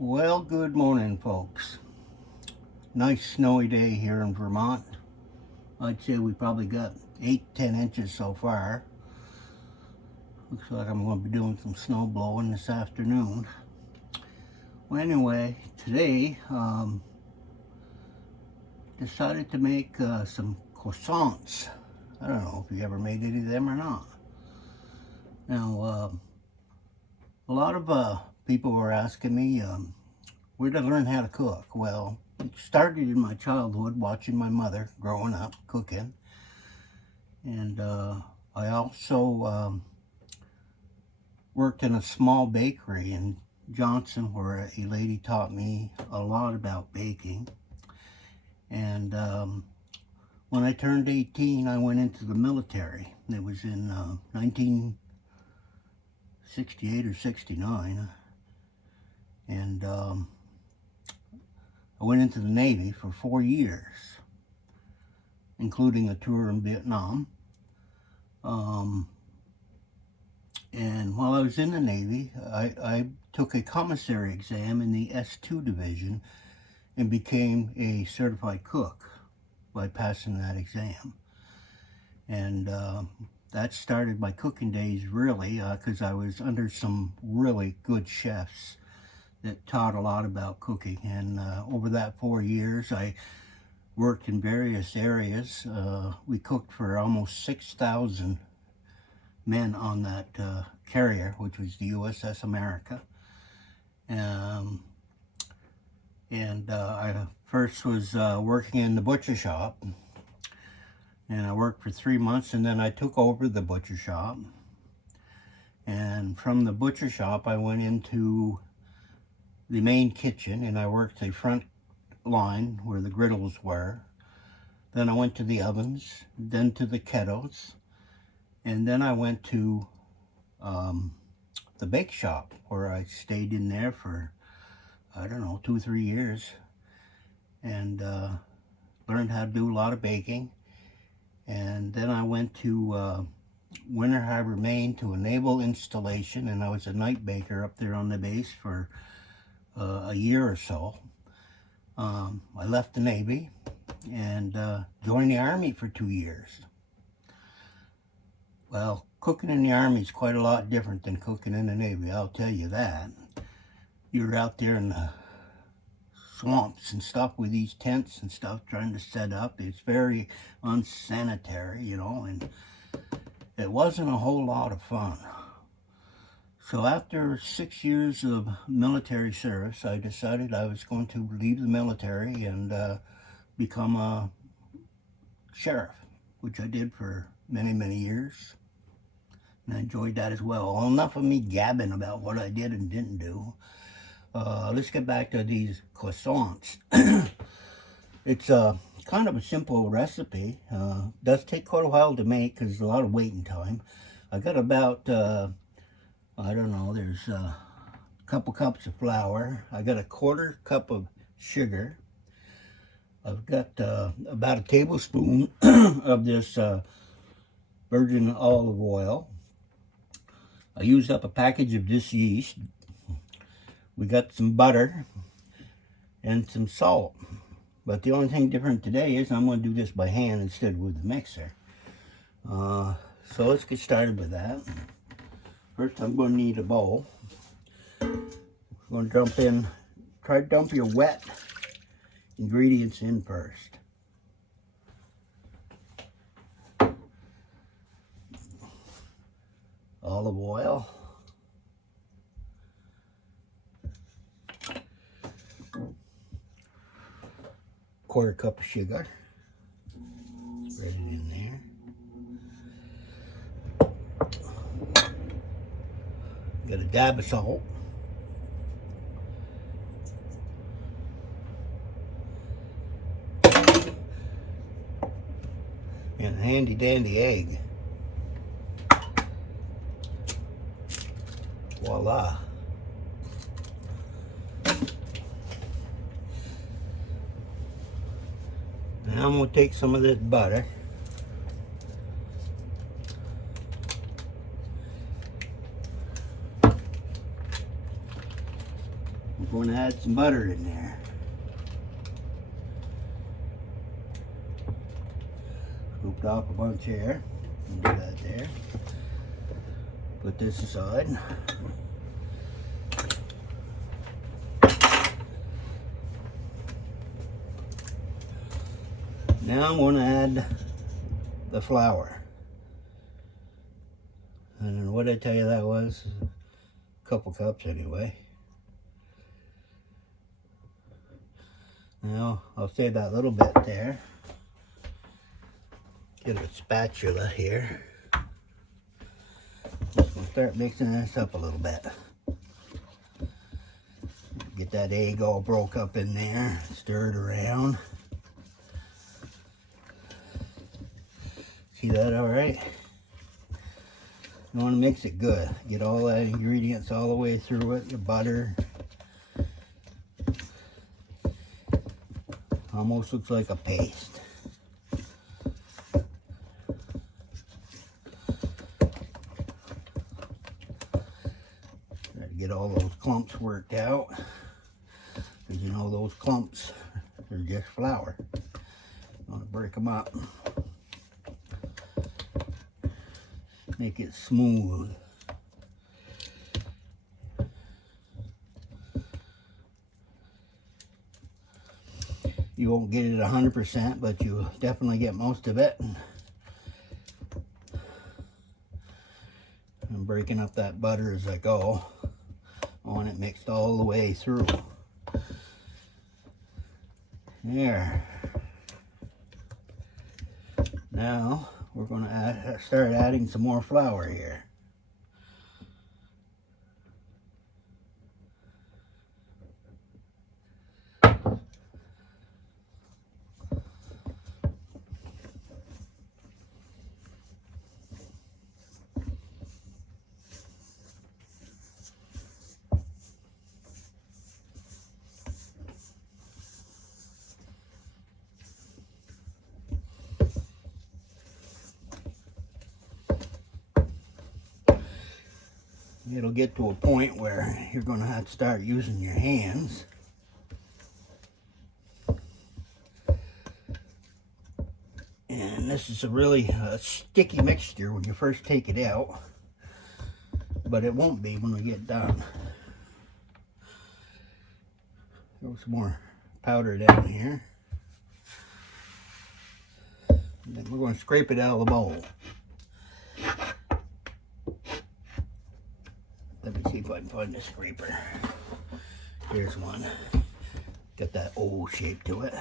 Well, good morning, folks. Nice snowy day here in Vermont. I'd say we probably got 8-10 inches so far. Looks like I'm going to be doing some snow blowing this afternoon. Well, anyway, today decided to make some croissants. I don't know if you ever made any of them or not. Now, a lot of people were asking me where to learn how to cook. Well, it started in my childhood watching my mother growing up cooking. And I also worked in a small bakery in Johnson where a lady taught me a lot about baking. And when I turned 18, I went into the military. It was in 1968 or 69. And I went into the Navy for 4 years, including a tour in Vietnam. And while I was in the Navy, I took a commissary exam in the S2 division and became a certified cook by passing that exam. And that started my cooking days, really, because I was under some really good chefs that taught a lot about cooking. And over that 4 years, I worked in various areas. We cooked for almost 6,000 men on that carrier, which was the USS America. I first was working in the butcher shop, and I worked for 3 months, and then I took over the butcher shop. And from the butcher shop, I went into the main kitchen, and I worked the front line where the griddles were. Then I went to the ovens, then to the kettles, and then I went to the bake shop, where I stayed in there for, I don't know, 2 or 3 years, and learned how to do a lot of baking. And then I went to Winter Harbor, Maine, to a naval installation, and I was a night baker up there on the base for a year or so. I left the Navy and joined the Army for 2 years. Well, cooking in the Army is quite a lot different than cooking in the Navy, I'll tell you that. You're out there in the swamps and stuff with these tents and stuff trying to set up. It's very unsanitary, you know, and it wasn't a whole lot of fun. So after 6 years of military service, I decided I was going to leave the military and become a sheriff, which I did for many, many years. And I enjoyed that as well. Well, enough of me gabbing about what I did and didn't do. Let's get back to these croissants. It's kind of a simple recipe. Does take quite a while to make because there's a lot of waiting time. I got about I don't know, there's a couple cups of flour. I got a 1/4 cup of sugar. I've got about a tablespoon of this virgin olive oil. I used up a package of this yeast. We got some butter and some salt. But the only thing different today is I'm going to do this by hand instead of with the mixer. So let's get started with that. First, I'm going to need a bowl. I'm going to dump in, try to dump your wet ingredients in first. Olive oil. Quarter cup of sugar. Spread it in there. Got a dab of salt. And a handy dandy egg. Voila. Now I'm going to take some of this butter We're going to add some butter in there. Scooped off a bunch here. Do that there. Put this aside. Now I'm going to add the flour. And what did I tell you that was? A couple cups anyway. Now I'll save that little bit there. Get a spatula here. Just gonna start mixing this up a little bit. Get that egg all broke up in there. Stir it around. See that all right? You want to mix it good. Get all the ingredients all the way through it. Your butter. Almost looks like a paste. Try to get all those clumps worked out. Because you know those clumps are just flour. You want to break them up. Make it smooth. You won't get it 100%, but you definitely get most of it. I'm breaking up that butter as I go. I want it mixed all the way through. There. Now we're going to start adding some more flour here. It'll get to a point where you're going to have to start using your hands. And this is a really sticky mixture when you first take it out, but it won't be when we get done. Throw some more powder down here. And then we're going to scrape it out of the bowl. Let me see if I can find a scraper. Here's one. Got that O shape to it.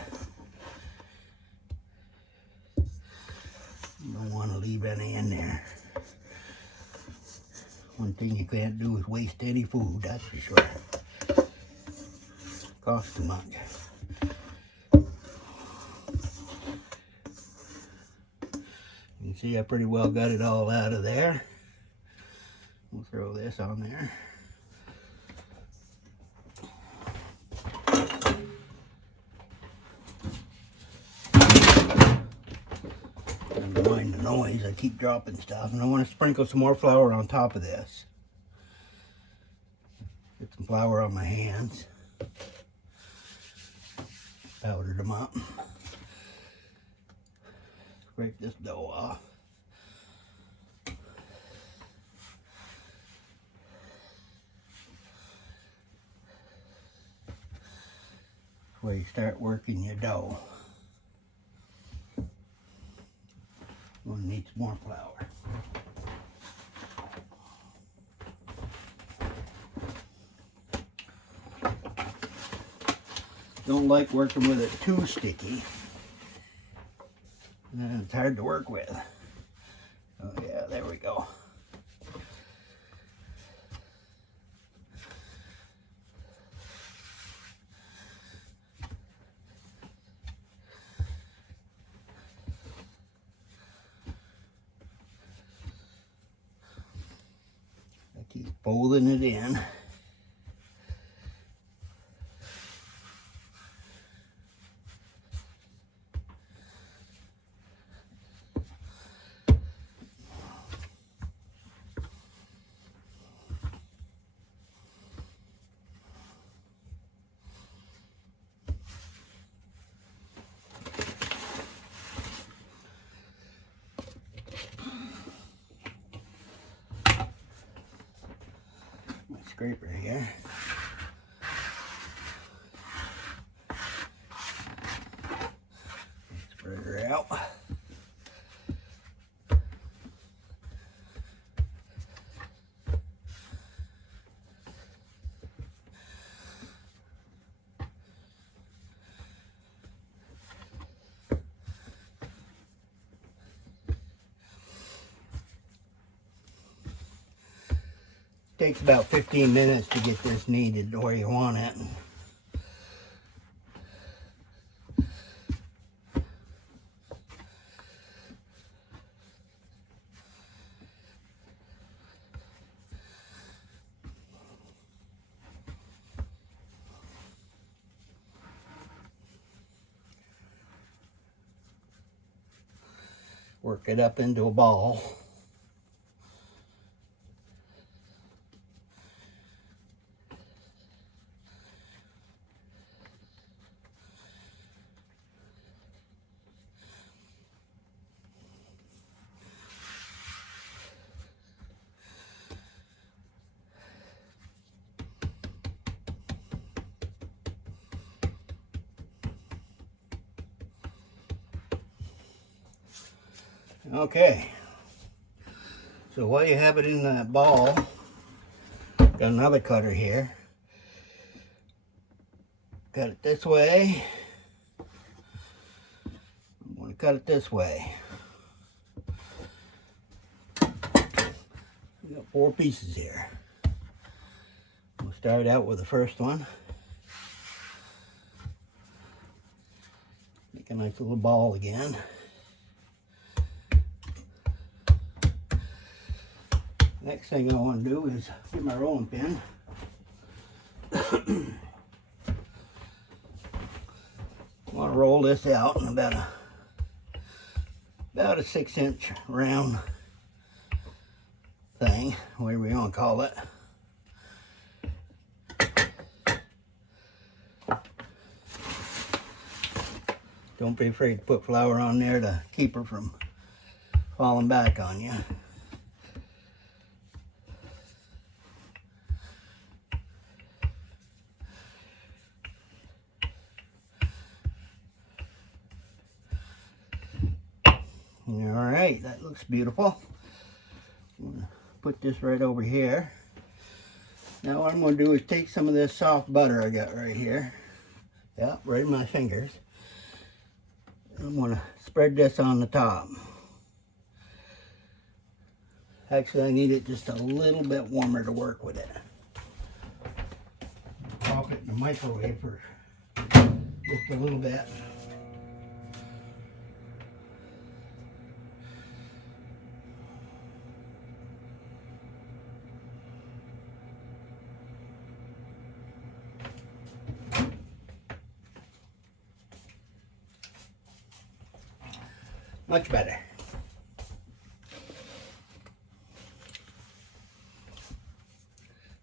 You don't want to leave any in there. One thing you can't do is waste any food, that's for sure. Costs too much. You can see I pretty well got it all out of there. We'll throw this on there. Don't mind the noise, I keep dropping stuff, and I want to sprinkle some more flour on top of this. Get some flour on my hands. Powdered them up. Scrape this dough off. Where you start working your dough. We'll need some more flour. Don't like working with it too sticky. And it's hard to work with. Oh yeah, there we go. Keep folding it in. scraper here. Spread her out. Takes about 15 minutes to get this kneaded where you want it. Work it up into a ball. Okay, so while you have it in that ball, got another cutter here. Cut it this way. I'm going to cut it this way. We got 4 pieces here. We'll start out with the first one. Make a nice little ball again. Next thing I want to do is get my rolling pin. I want to roll this out in about a 6-inch round thing, whatever you want to call it. Don't be afraid to put flour on there to keep her from falling back on you. Alright, that looks beautiful. I'm going to put this right over here. Now what I'm going to do is take some of this soft butter I got right here. Yep, right in my fingers. I'm going to spread this on the top. Actually, I need it just a little bit warmer to work with it. Pop it in the microwave for just a little bit. Much better.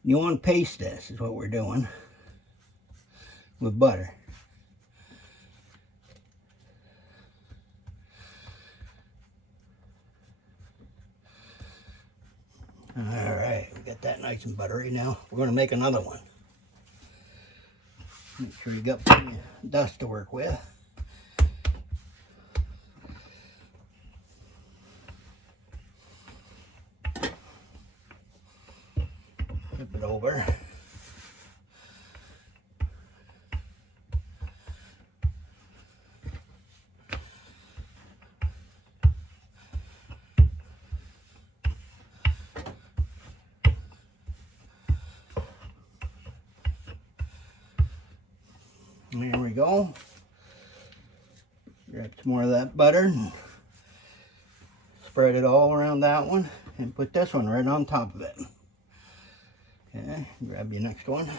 You want to paste this, is what we're doing, with butter. Alright, we got that nice and buttery now. We're going to make another one. Make sure you got plenty of dust to work with. Flip it over. There we go. Grab some more of that butter and spread it all around that one and put this one right on top of it. Okay, grab your next one.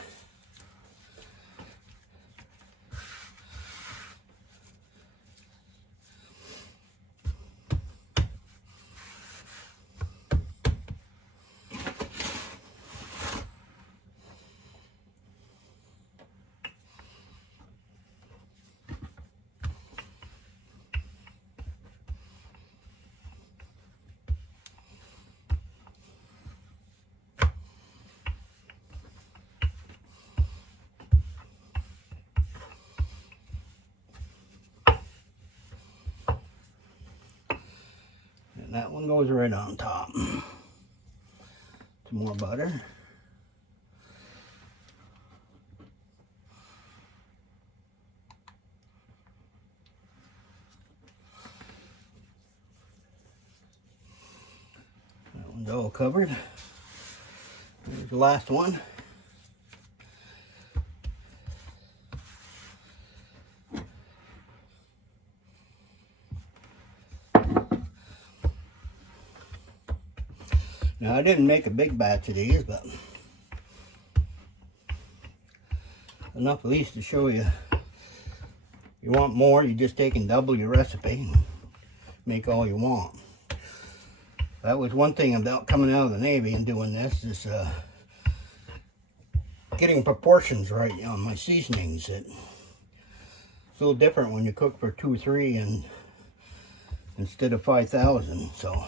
that one goes right on top. Some more butter. That one's all covered. Here's the last one. Now I didn't make a big batch of these, but enough at least to show you. You want more, you just take and double your recipe and make all you want. That was one thing about coming out of the Navy and doing this, is getting proportions right on my seasonings. It's a little different when you cook for 2 or 3 and instead of 5,000. So,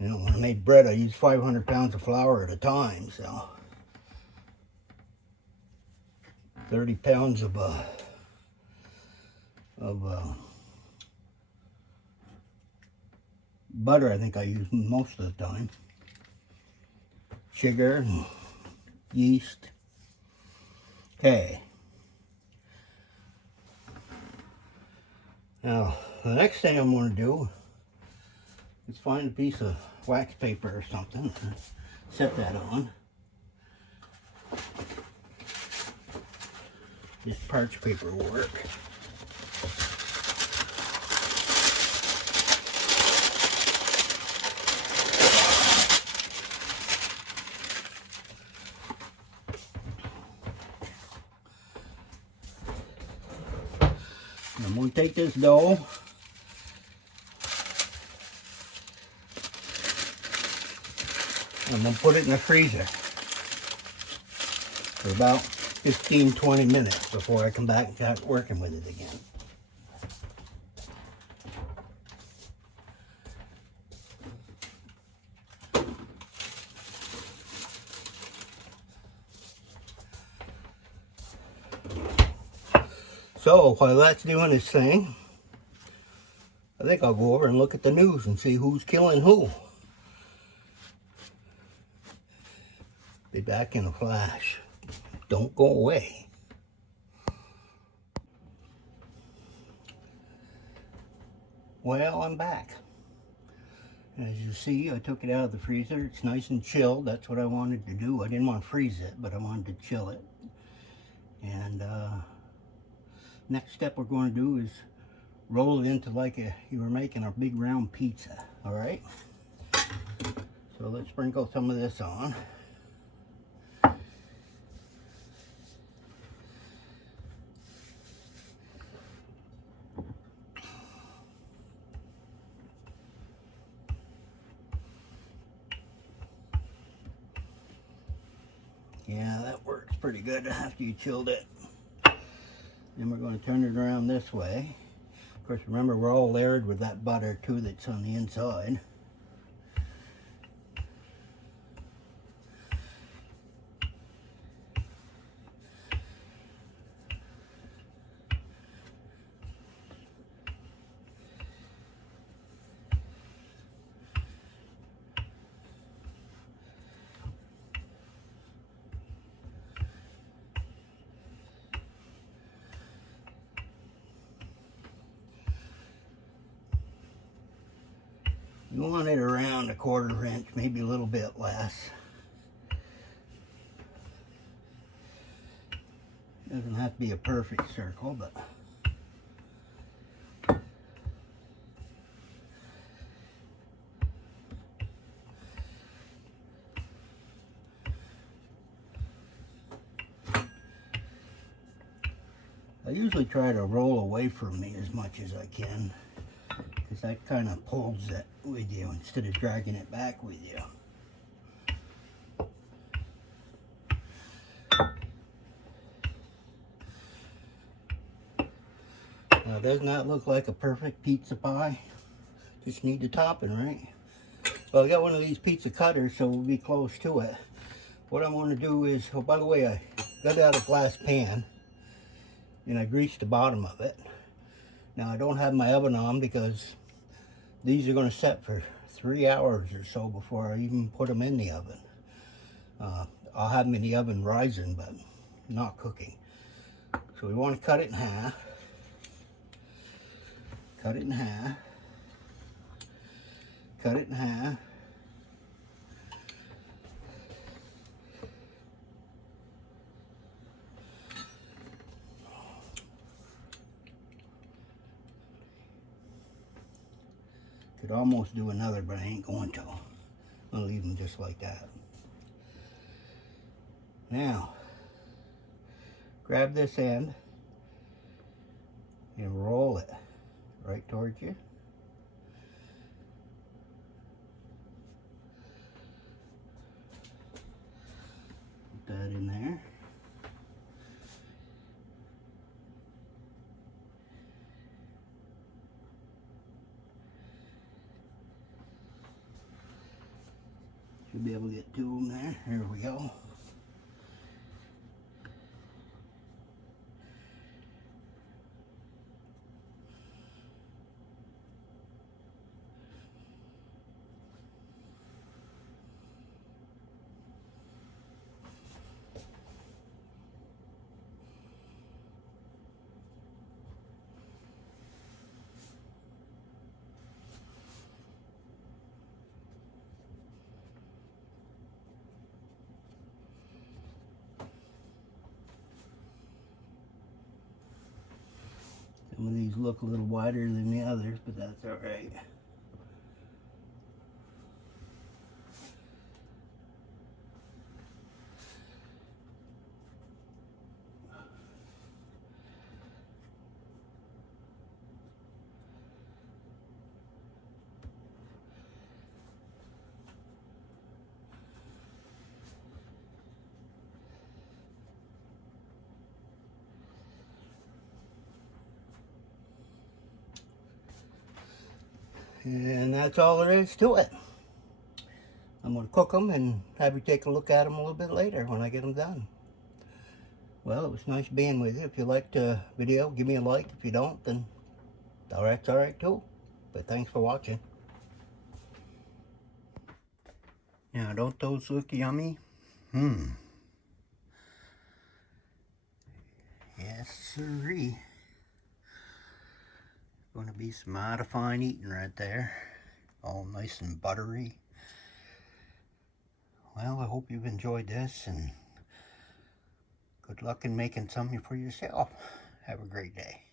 you know, when I made bread, I used 500 pounds of flour at a time. So 30 pounds of butter, I think I use most of the time. Sugar and yeast. Okay. Now, the next thing I'm going to do is find a piece of wax paper or something and set that on. This parch paper will work. I'm going to take this dough and I'm going to put it in the freezer for about 15-20 minutes before I come back and start working with it again. So while that's doing its thing, I think I'll go over and look at the news and see who's killing who. Be back in a flash. Don't go away. Well, I'm back. As you see, I took it out of the freezer. It's nice and chilled. That's what I wanted to do. I didn't want to freeze it, but I wanted to chill it. And next step we're going to do is roll it into like you were making a big round pizza. All right. So let's sprinkle some of this on. Yeah, that works pretty good after you chilled it. Then we're going to turn it around this way. Of course, remember, we're all layered with that butter too that's on the inside. You want it around a 1/4 inch, maybe a little bit less. Doesn't have to be a perfect circle, but I usually try to roll away from me as much as I can, because that kind of pulls it with you instead of dragging it back with you. Now, doesn't that look like a perfect pizza pie? Just need the topping, right? Well, I got one of these pizza cutters, so we'll be close to it. What I'm going to do is, oh, by the way, I got out a glass pan and I greased the bottom of it. Now, I don't have my oven on because These are going to set for 3 hours or so before I even put them in the oven. I'll have them in the oven rising, but not cooking. So we want to cut it in half. Cut it in half. Cut it in half. Could almost do another, but I ain't going to. I'll leave them just like that. Now, grab this end and roll it right towards you. Put that in there. Should be able to get 2 of them there. Here we go. Some of these look a little wider than the others, but that's all right. And that's all there is to it. I'm going to cook them and have you take a look at them a little bit later when I get them done. Well, it was nice being with you. If you liked the video, give me a like. If you don't, then that's all right too. But thanks for watching. Now, don't those look yummy? Yes, sirree. Going to be some mighty fine eating right there. All nice and buttery. Well, I hope you've enjoyed this, and good luck in making some for yourself. Have a great day.